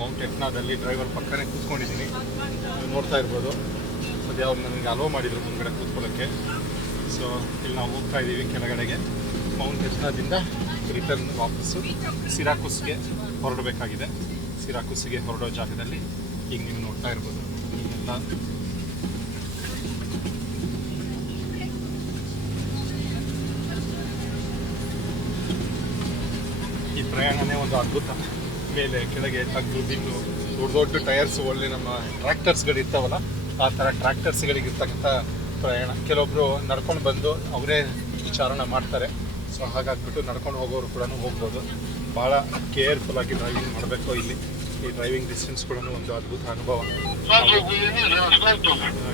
Mount ಎಟ್ನಾದಲ್ಲಿ driver ಪಕ್ಕನೇ ಕೂತ್ಕೊಂಡಿದ್ದೀನಿ. ನೋಡ್ತಾ ಇರ್ಬೋದು. ಸದ್ಯ ಅವ್ರು ನನಗೆ ಅಲೋ ಮಾಡಿದರು ಮುಂದ್ಗಡೆ ಕೂತ್ಕೊಳ್ಳೋಕ್ಕೆ. ಸೊ ಇಲ್ಲಿ ನಾವು ಹೋಗ್ತಾ ಇದ್ದೀವಿ ಕೆಳಗಡೆಗೆ. ಮೌಂಟ್ ಎಟ್ನಾದಿಂದ ರಿಟರ್ನ್ ವಾಪಸ್ಸು ಸಿರಾಕುಸ್ಗೆ ಹೊರಡಬೇಕಾಗಿದೆ. ಸಿರಾಕುಸ್ಸಿಗೆ ಹೊರಡೋ ಜಾಗದಲ್ಲಿ ಈಗ ನೀವು ನೋಡ್ತಾ ಇರ್ಬೋದು. ಇಲ್ಲೆಲ್ಲ ಈ ಪ್ರಯಾಣನೇ ಒಂದು ಅದ್ಭುತ. ಮೇಲೆ ಕೆಳಗೆ ತಗ್ಗು ದಿನ್ನು ದೊಡ್ಡ ದೊಡ್ಡ ಟೈರ್ಸ್ ಒಳ್ಳೆ ನಮ್ಮ ಟ್ರ್ಯಾಕ್ಟರ್ಸ್ಗಳು ಇರ್ತಾವಲ್ಲ ಆ ಥರ ಟ್ರ್ಯಾಕ್ಟರ್ಸ್ಗಳಿಗಿರ್ತಕ್ಕಂಥ ಪ್ರಯಾಣ. ಕೆಲವೊಬ್ರು ನಡ್ಕೊಂಡು ಬಂದು ಅವರೇ ವಿಚಾರಣೆ ಮಾಡ್ತಾರೆ. ಸೊ ಹಾಗಾಗ್ಬಿಟ್ಟು ನಡ್ಕೊಂಡು ಹೋಗೋರು ಕೂಡ ಹೋಗ್ಬೋದು. ಭಾಳ ಕೇರ್ಫುಲ್ ಆಗಿ ಡ್ರೈವಿಂಗ್ ಮಾಡಬೇಕು ಇಲ್ಲಿ. ಈ ಡ್ರೈವಿಂಗ್ ಡಿಸ್ಟೆನ್ಸ್ ಕೂಡ ಒಂದು ಅದ್ಭುತ ಅನುಭವ.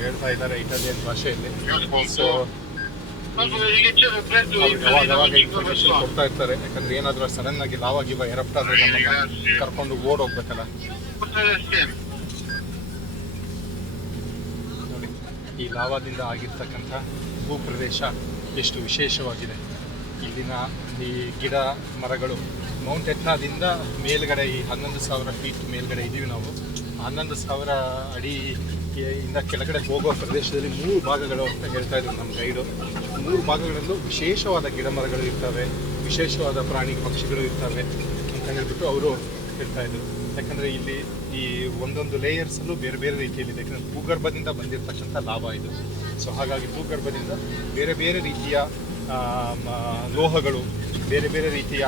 ಹೇಳ್ತಾ ಇದ್ದಾರೆ ಇಟಾಲಿಯನ್ ಭಾಷೆಯಲ್ಲಿ. ಸೊ ಅವಾಗ ಅವಾಗ 5 ಇನ್ಫಾರ್ಮೇಶನ್ persone. ಕೊಡ್ತಾ ಇರ್ತಾರೆ ಯಾಕಂದ್ರೆ ಏನಾದ್ರೂ ಸಡನ್ ಆಗಿ ಲಾವ್ ಆಗಿವ ಎರಪ್ಟ್ ಆದ್ರೆ ನಮ್ಮನ್ನ ಕರ್ಕೊಂಡು ಓಡೋಗ್ಬೇಕಲ್ಲ. ಹೋಗ್ಬೇಕಲ್ಲ ನೋಡಿ ಈ ಲಾವಾದಿಂದ ಆಗಿರ್ತಕ್ಕಂಥ ಭೂಪ್ರದೇಶ ಎಷ್ಟು ವಿಶೇಷವಾಗಿದೆ. ಇಲ್ಲಿನ ಈ ಗಿಡ ಮರಗಳು ಮೌಂಟ್ ಎಟ್ನಾದಿಂದ ಮೇಲ್ಗಡೆ ಈ ಹನ್ನೊಂದು ಸಾವಿರ ಫೀಟ್ ಮೇಲ್ಗಡೆ ಇದ್ದೀವಿ ನಾವು. ಹನ್ನೊಂದು ಸಾವಿರ ಅಡಿ ಇಂದ ಕೆಳಗಡೆ ಹೋಗೋ ಪ್ರದೇಶದಲ್ಲಿ ಮೂರು ಭಾಗಗಳು ಅಂತ ಹೇಳ್ತಾ ಇದ್ರು ನಮ್ಮ ಗೈಡು ಮೂರು ಭಾಗಗಳಲ್ಲೂ ವಿಶೇಷವಾದ ಗಿಡ ಮರಗಳು ಇರ್ತವೆ, ವಿಶೇಷವಾದ ಪ್ರಾಣಿ ಪಕ್ಷಿಗಳು ಇರ್ತವೆ ಅಂತ ಹೇಳ್ಬಿಟ್ಟು ಅವರು ಹೇಳ್ತಾ ಇದ್ರು. ಯಾಕಂದ್ರೆ ಇಲ್ಲಿ ಈ ಒಂದೊಂದು ಲೇಯರ್ಸಲ್ಲೂ ಬೇರೆ ಬೇರೆ ರೀತಿಯಲ್ಲಿದೆ. ಯಾಕಂದರೆ ಭೂಗರ್ಭದಿಂದ ಬಂದಿರತಕ್ಕಂಥ ಲಾಭ ಇದು. ಸೊ ಹಾಗಾಗಿ ಭೂಗರ್ಭದಿಂದ ಬೇರೆ ಬೇರೆ ರೀತಿಯ ಲೋಹಗಳು, ಬೇರೆ ಬೇರೆ ರೀತಿಯ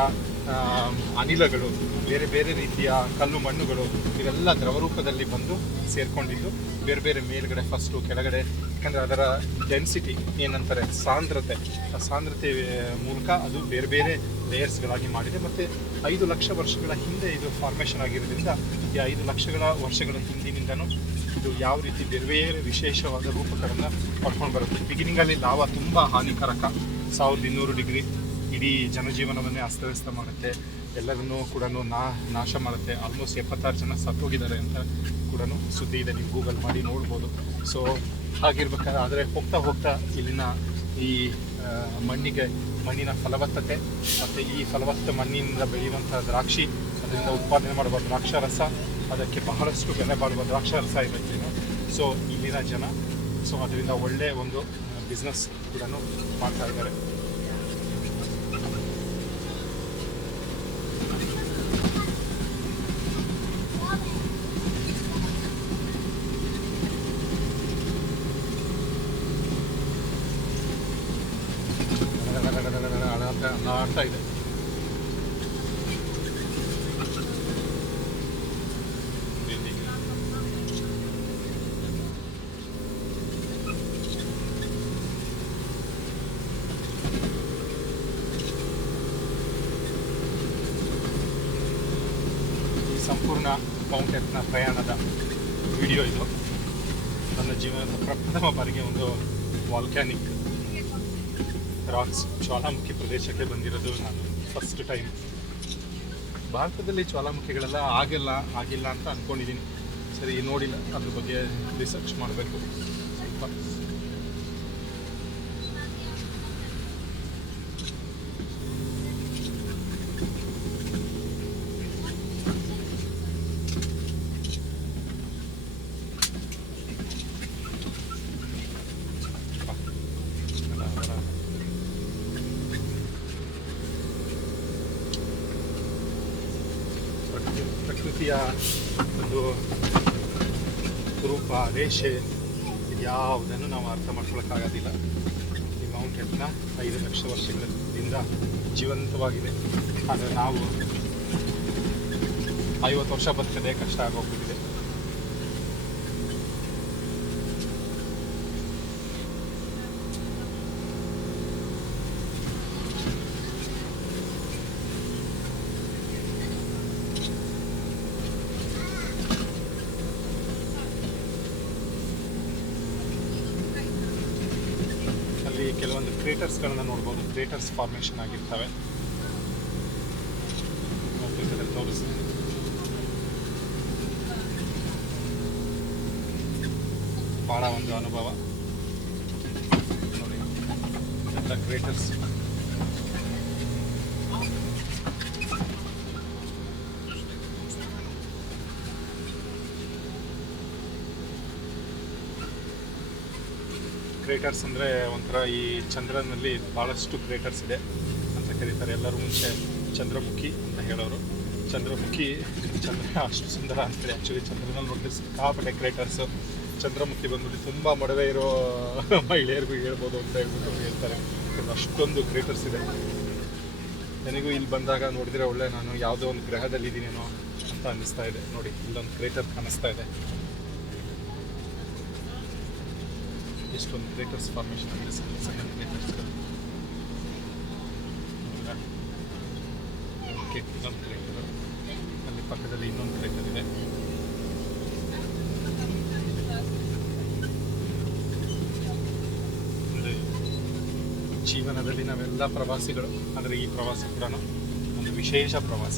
ಅನಿಲಗಳು, ಬೇರೆ ಬೇರೆ ರೀತಿಯ ಕಲ್ಲು ಮಣ್ಣುಗಳು, ಇವೆಲ್ಲ ದ್ರವರೂಪದಲ್ಲಿ ಬಂದು ಸೇರ್ಕೊಂಡಿದ್ದು, ಬೇರೆ ಬೇರೆ ಮೇಲ್ಗಡೆ ಫಸ್ಟು ಕೆಳಗಡೆ, ಯಾಕಂದರೆ ಅದರ ಡೆನ್ಸಿಟಿ ಏನಂತಾರೆ, ಸಾಂದ್ರತೆ. ಆ ಸಾಂದ್ರತೆ ಮೂಲಕ ಅದು ಬೇರೆ ಬೇರೆ ಲೇಯರ್ಸ್ಗಳಾಗಿ ಮಾಡಿದೆ. ಮತ್ತು ಐದು ಲಕ್ಷ ವರ್ಷಗಳ ಹಿಂದೆ ಇದು ಫಾರ್ಮೇಷನ್ ಆಗಿರೋದ್ರಿಂದ, ಈ ಐದು ಲಕ್ಷಗಳ ವರ್ಷಗಳ ಹಿಂದಿನಿಂದನೂ ಇದು ಯಾವ ರೀತಿ ಬೇರೆ ಬೇರೆ ವಿಶೇಷವಾದ ರೂಪಗಳನ್ನು ಪಡ್ಕೊಂಡು ಬರುತ್ತೆ. ಬಿಗಿನಿಂಗಲ್ಲಿ ಲಾವ ತುಂಬ ಹಾನಿಕಾರಕ. ಸಾವಿರದ ಇನ್ನೂರು ಡಿಗ್ರಿ ಇಡೀ ಜನಜೀವನವನ್ನೇ ಅಸ್ತವ್ಯಸ್ತ ಮಾಡುತ್ತೆ. ಎಲ್ಲರನ್ನೂ ಕೂಡ ನಾ, ನಾಶ ಮಾಡುತ್ತೆ. ಆಲ್ಮೋಸ್ಟ್ ಎಪ್ಪತ್ತಾರು ಜನ ಸತ್ತೋಗಿದ್ದಾರೆ ಅಂತ ಕೂಡ ಸುದ್ದಿ ಇದೆ. ನೀವು ಗೂಗಲ್ ಮಾಡಿ ನೋಡ್ಬೋದು. ಸೊ ಹಾಗಿರ್ಬೇಕಾದ್ರೆ, ಆದರೆ ಹೋಗ್ತಾ ಹೋಗ್ತಾ ಇಲ್ಲಿನ ಈ ಮಣ್ಣಿಗೆ, ಮಣ್ಣಿನ ಫಲವತ್ತತೆ ಮತ್ತು ಈ ಫಲವತ್ತ ಮಣ್ಣಿನಿಂದ ಬೆಳೆಯುವಂಥ ದ್ರಾಕ್ಷಿ, ಅದರಿಂದ ಉತ್ಪಾದನೆ ಮಾಡುವ ದ್ರಾಕ್ಷಾರಸ, ಅದಕ್ಕೆ ಬಹಳಷ್ಟು ಬೆಲೆ ಬಾಳುವ ದ್ರಾಕ್ಷಾರಸ ಇರುತ್ತೆ ಸೊ ಇಲ್ಲಿನ ಜನ ಸೊ ಅದರಿಂದ ಒಳ್ಳೆಯ ಒಂದು ಬಿಸ್ನೆಸ್ ಕೂಡ ಮಾಡ್ತಾ ಇದ್ದಾರೆ. ಆಡ್ತಾ ಇದೆ. ಈ ಸಂಪೂರ್ಣ ಮೌಂಟೆನ್ನ ಪ್ರಯಾಣದ ವಿಡಿಯೋ ಇದು. ನನ್ನ ಜೀವನದ ಪ್ರಪ್ರಥಮ ಬಾರಿಗೆ ಒಂದು ವಾಲ್ಕ್ಯಾನಿಕ್ ರಾಕ್ಸ್ ಜ್ವಾಲಾಮುಖಿ ಪ್ರದೇಶಕ್ಕೆ ಬಂದಿರೋದು ನಾನು ಫಸ್ಟ್ ಟೈಮ್ ಭಾರತದಲ್ಲಿ ಜ್ವಾಲಾಮುಖಿಗಳೆಲ್ಲ ಆಗಿಲ್ಲ ಆಗಿಲ್ಲ ಅಂತ ಅಂದ್ಕೊಂಡಿದ್ದೀನಿ ಸರಿ, ನೋಡಿಲ್ಲ. ಅದ್ರ ಬಗ್ಗೆ ರಿಸರ್ಚ್ ಮಾಡಬೇಕು. ಸ್ವಲ್ಪ ಬರ, ಬರ. ಪ್ರಕೃತಿ ಪ್ರಕೃತಿಯ ಒಂದು ರೂಪ, ರೇಷೆ ಯಾವುದನ್ನು ನಾವು ಅರ್ಥ ಮಾಡ್ಕೊಳಕ್ಕಾಗೋದಿಲ್ಲ. ಈ ಮೌಂಟ್ ಎಟ್ನ ಐದು ಲಕ್ಷ ವರ್ಷಗಳಿಂದ ಜೀವಂತವಾಗಿದೆ. ಆದರೆ ನಾವು ಐವತ್ತು ವರ್ಷ ಬದುಕದೇ ಕಷ್ಟ ಆಗೋಗ್ಬಿಟ್ಟಿದೆ ಅಲ್ಲಿ ಕೆಲವೊಂದು ಕ್ರೇಟರ್ಸ್ಗಳನ್ನ ನೋಡ್ಬೋದು. ಕ್ರೇಟರ್ಸ್ ಫಾರ್ಮೇಷನ್ ಆಗಿರ್ತವೆ. ಬಹಳ ಭಾಳ ಒಂದು ಅನುಭವ. ನೋಡಿ ಎಲ್ಲ ಕ್ರೇಟರ್ಸ್ ಕ್ರೇಟರ್ಸ್ ಅಂದರೆ ಒಂಥರ ಈ ಚಂದ್ರನಲ್ಲಿ ಭಾಳಷ್ಟು ಕ್ರೇಟರ್ಸ್ ಇದೆ ಅಂತ ಕರೀತಾರೆ. ಎಲ್ಲರೂ ಮುಂಚೆ ಚಂದ್ರಮುಖಿ ಅಂತ ಹೇಳೋರು. ಚಂದ್ರಮುಖಿ, ಚಂದ್ರ ಅಷ್ಟು ಸುಂದರ ಅಂತಾರೆ. ಆ್ಯಕ್ಚುಲಿ ಚಂದ್ರನಲ್ಲಿ ನೋಡಿದ್ರೆ ಸಿಕ್ಕಾಪಟ್ಟೆ ಕ್ರೇಟರ್ಸು ಚಂದ್ರಮುಖಿ ಬಂದ್ಬಿಟ್ಟು ತುಂಬ ಮೊಡವೆ ಇರೋ ಮಹಿಳೆಯರಿಗೂ ಹೇಳ್ಬೋದು ಅಂತ ಹೇಳ್ಬಿಟ್ಟು ಹೇಳ್ತಾರೆ. ಅಷ್ಟೊಂದು ಕ್ರೇಟರ್ಸ್ ಇದೆ. ನನಗೂ ಇಲ್ಲಿ ಬಂದಾಗ ನೋಡಿದರೆ ಒಳ್ಳೆ ನಾನು ಯಾವುದೋ ಒಂದು ಗ್ರಹದಲ್ಲಿ ಇದ್ದೀನೇನೋ ಅಂತ ಅನ್ನಿಸ್ತಾ ಇದೆ. ನೋಡಿ, ಇಲ್ಲೊಂದು ಕ್ರೇಟರ್ ಕಾಣಿಸ್ತಾ ಇದೆ. ಎಷ್ಟೊಂದು ಕ್ರೇಟರ್ಸ್ ಫಾರ್ಮೇಷನ್ ಆಗಿದೆ ಸಣ್ಣ ಸಣ್ಣ ಓಕೆ ಇನ್ನೊಂದು ಕ್ರೇಟರ್ ಅಲ್ಲಿ ಪಕ್ಕದಲ್ಲಿ ಇನ್ನೊಂದು ಕ್ರೇಟರ್ ಇದೆ ಜೀವನದಲ್ಲಿ ನಾವೆಲ್ಲ ಪ್ರವಾಸಿಗಳು ಅಂದರೆ ಈ ಪ್ರವಾಸ ಕೂಡ ಒಂದು ವಿಶೇಷ ಪ್ರವಾಸ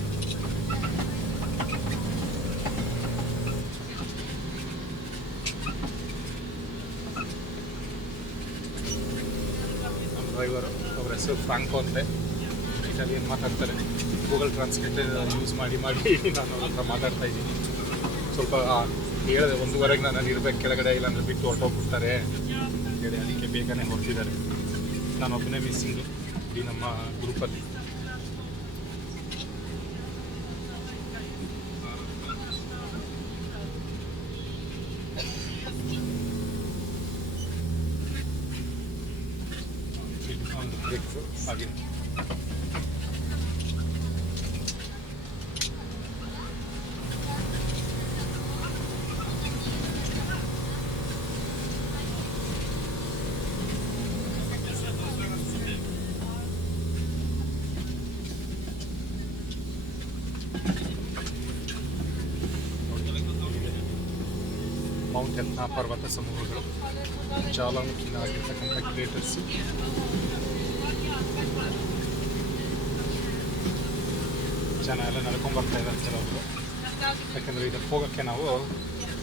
ನಮ್ಮ ಡ್ರೈವರು, ಅವ್ರ ಹೆಸರು ಫ್ರಾಂಕೋ ಅಂತೆ ಏನು ಮಾತಾಡ್ತಾರೆ? ಗೂಗಲ್ ಟ್ರಾನ್ಸ್ಲೇಟ್ ಯೂಸ್ ಮಾಡಿ ಮಾಡಿ ನಾನು ಅವ್ರ ಮಾತಾಡ್ತಾ ಇದ್ದೀನಿ. ಸ್ವಲ್ಪ ಹೇಳಿದೆ, ಒಂದೂವರೆಗೆ ನಾನು ಅಲ್ಲಿ ಇರ್ಬೇಕು, ಕೆಳಗಡೆ ಇಲ್ಲಾಂದ್ರೆ ಬಿಟ್ಟು ಹೊರಟೋಗ್ಬಿಡ್ತಾರೆ. ಅಂತೇಳಿ ಅದಕ್ಕೆ ಬೇಗನೆ ಹೊರಟಿದ್ದಾರೆ. ನಾನು ಒಬ್ಬನೇ ಮಿಸ್ಸಿಂಗು ಈ ನಮ್ಮ ಗ್ರೂಪಲ್ಲಿ ಇಲ್ಲಿ ಒಂದು ಬ್ರೇಕ್ ಹಾಗೆ ಮೌಂಟ್ ಎತ್ನಾ ಪರ್ವತ ಸಮೂಹಗಳು ಜ್ವಾಲಾಮುಖಿನ ಆಗಿರ್ತಕ್ಕಂಥ ಕ್ರಿಯೇಟರ್ಸ್ ಜನ ಎಲ್ಲ ನಡ್ಕೊಂಡು ಬರ್ತಾ ಇದ್ದಾರೆ ಕೆಲವರು ಯಾಕೆಂದರೆ ಇದಕ್ಕೆ ಹೋಗೋಕ್ಕೆ ನಾವು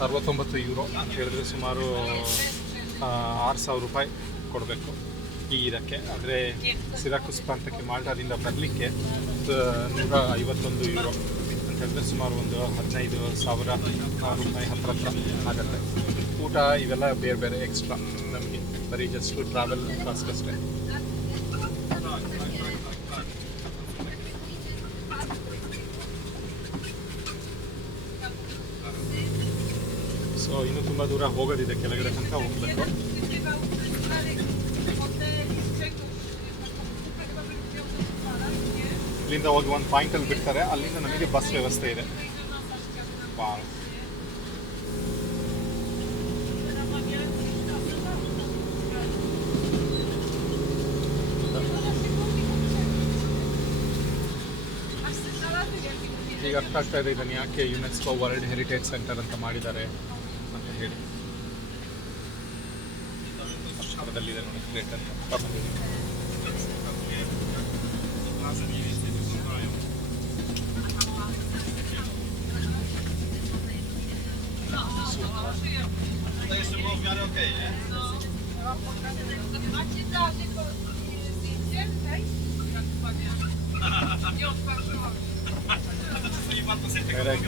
ಅರವತ್ತೊಂಬತ್ತು ಯೂರೋ ಅಂತ ಹೇಳಿದ್ರೆ ಸುಮಾರು ಆರು ಸಾವಿರ ರೂಪಾಯಿ ಕೊಡಬೇಕು ಈ ಇದಕ್ಕೆ. ಆದರೆ ಸಿರಾಕುಸ್ ಪ್ರಾಂತಕ್ಕೆ ಮಾಲ್ಟಾದಿಂದ ಬರಲಿಕ್ಕೆ ನೂರ ಐವತ್ತೊಂದು ಯೂರೋ ಅಂತ ಹೇಳಿದ್ರೆ ಸುಮಾರು ಒಂದು ಹದಿನೈದು ಸಾವಿರ ರೂಪಾಯಿ ಹತ್ರ ಹತ್ರ ಆಗುತ್ತೆ. ಊಟ ಇವೆಲ್ಲ ಬೇರೆ ಬೇರೆ ಎಕ್ಸ್ಟ್ರಾ ನಮಗೆ, ಬರೀ ಜಸ್ಟು ಟ್ರಾವೆಲ್ ಕಾಸ್ಟ್ ಅಷ್ಟೇ. ಸೊ ಇನ್ನೂ ತುಂಬ ದೂರ ಹೋಗೋದಿದೆ ಕೆಳಗಡೆ ತನಕ ಹೋಗ್ಬೇಕು. ಇಲ್ಲಿಂದ ಹೋಗಿ ಒಂದು ಪಾಯಿಂಟಲ್ಲಿ ಬಿಡ್ತಾರೆ. ಅಲ್ಲಿಂದ ನಮಗೆ ಬಸ್ ವ್ಯವಸ್ಥೆ ಇದೆ. ಈಗ ಅರ್ಥ ಆಗ್ತಾ ಇದೆ ಇದನ್ನು ಯಾಕೆ ಯುನೆಸ್ಕೋ ವರ್ಲ್ಡ್ ಹೆರಿಟೇಜ್ ಸೆಂಟರ್ ಅಂತ ಮಾಡಿದ್ದಾರೆ. ಅಂತ ಹೇಳಿ ಪಕ್ಕದಲ್ಲಿದೆ ನೋಡಿ ಗ್ರೇಟ್ ಅಂತ ಡೈರೆಕ್ಟ್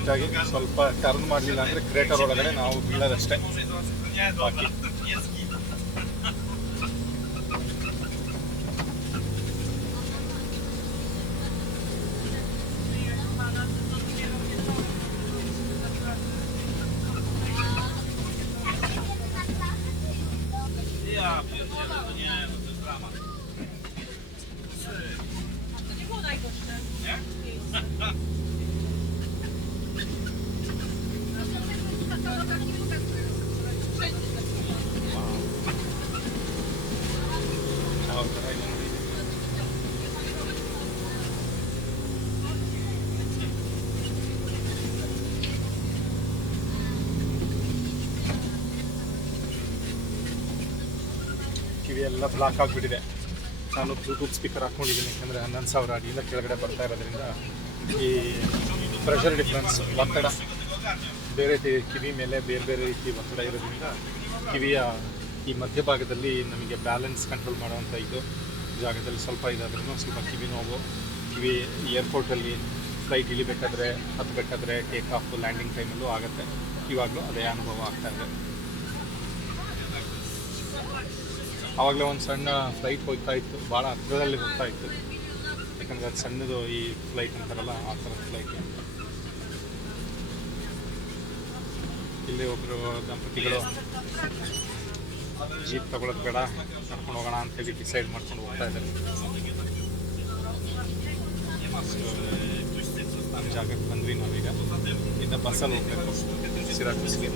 ಆಗಿ ಸ್ವಲ್ಪ ಟರ್ನ್ ಮಾಡಲಿಲ್ಲ ಅಂದ್ರೆ ಕ್ರೇಟರ್ ಒಳಗಡೆ ನಾವು ಬೀಳೋದಷ್ಟೇ ಬಾಕಿ Nie było najgorsze. Nie? ಯಾವ ಥರ ಇದೆ ನೋಡಿ ಕಿವಿ ಎಲ್ಲ ಬ್ಲಾಕ್ ಆಗಿಬಿಟ್ಟಿದೆ. ನಾನು ಬ್ಲೂಟೂತ್ ಸ್ಪೀಕರ್ ಹಾಕ್ಕೊಂಡಿದ್ದೀನಿ ಯಾಕಂದರೆ ಹನ್ನೊಂದು ಸಾವಿರ ಅಡಿಯಿಂದ ಕೆಳಗಡೆ ಬರ್ತಾ ಇರೋದ್ರಿಂದ ಈ ಪ್ರೆಷರ್ ಡಿಫ್ರೆನ್ಸ್ ಒತ್ತಡ ಬೇರೆ ಕಿವಿ ಮೇಲೆ ಬೇರೆ ಬೇರೆ ರೀತಿ ಒತ್ತಡ ಇರೋದ್ರಿಂದ ಕಿವಿಯ ಈ ಮಧ್ಯಭಾಗದಲ್ಲಿ ನಮಗೆ ಬ್ಯಾಲೆನ್ಸ್ ಕಂಟ್ರೋಲ್ ಮಾಡುವಂಥ ಇದು ಜಾಗದಲ್ಲಿ ಸ್ವಲ್ಪ ಇದಾದ್ರೂ ಸ್ವಲ್ಪ ಕಿವಿ ನೋವು, ಕಿವಿ ಏರ್ಪೋರ್ಟಲ್ಲಿ ಫ್ಲೈಟ್ ಇಳಿಬೇಕಾದ್ರೆ ಹತ್ತಬೇಕಾದ್ರೆ ಟೇಕ್ ಆಫ್ ಲ್ಯಾಂಡಿಂಗ್ ಟೈಮಲ್ಲೂ ಆಗುತ್ತೆ. ಇವಾಗಲೂ ಅದೇ ಅನುಭವ ಆಗ್ತಾ ಇದೆ. ಆವಾಗಲೇ ಒಂದು ಸಣ್ಣ ಫ್ಲೈಟ್ ಹೋಗ್ತಾ ಇತ್ತು. ಭಾಳ ಹತ್ತಿರದಲ್ಲಿ ಹೋಗ್ತಾ ಇತ್ತು. ಯಾಕಂದರೆ ಅದು ಸಣ್ಣದು ಈ ಫ್ಲೈಟ್ ಅಂತಾರಲ್ಲ, ಆ ಥರದ ಫ್ಲೈಟ್ ಇಲ್ಲಿ ಒಬ್ಬರು ದಂಪತಿಗಳು ಜೀಪ್ ತಗೊಳ್ಳೋದು ಬೇಡ ನಡ್ಕೊಂಡು ಹೋಗೋಣ ಅಂತೇಳಿ ಡಿಸೈಡ್ ಮಾಡ್ಕೊಂಡು ಹೋಗ್ತಾ ಇದ್ದಾರೆ. ನಮ್ಮ ಜಾಗಕ್ಕೆ ಬಂದ್ವಿ ನಾವೀಗ. ಇನ್ನು ಬಸ್ಸಲ್ಲಿ ಹೋಗ್ಬೇಕು ಸಿರಾಕುಸ್ಗೆ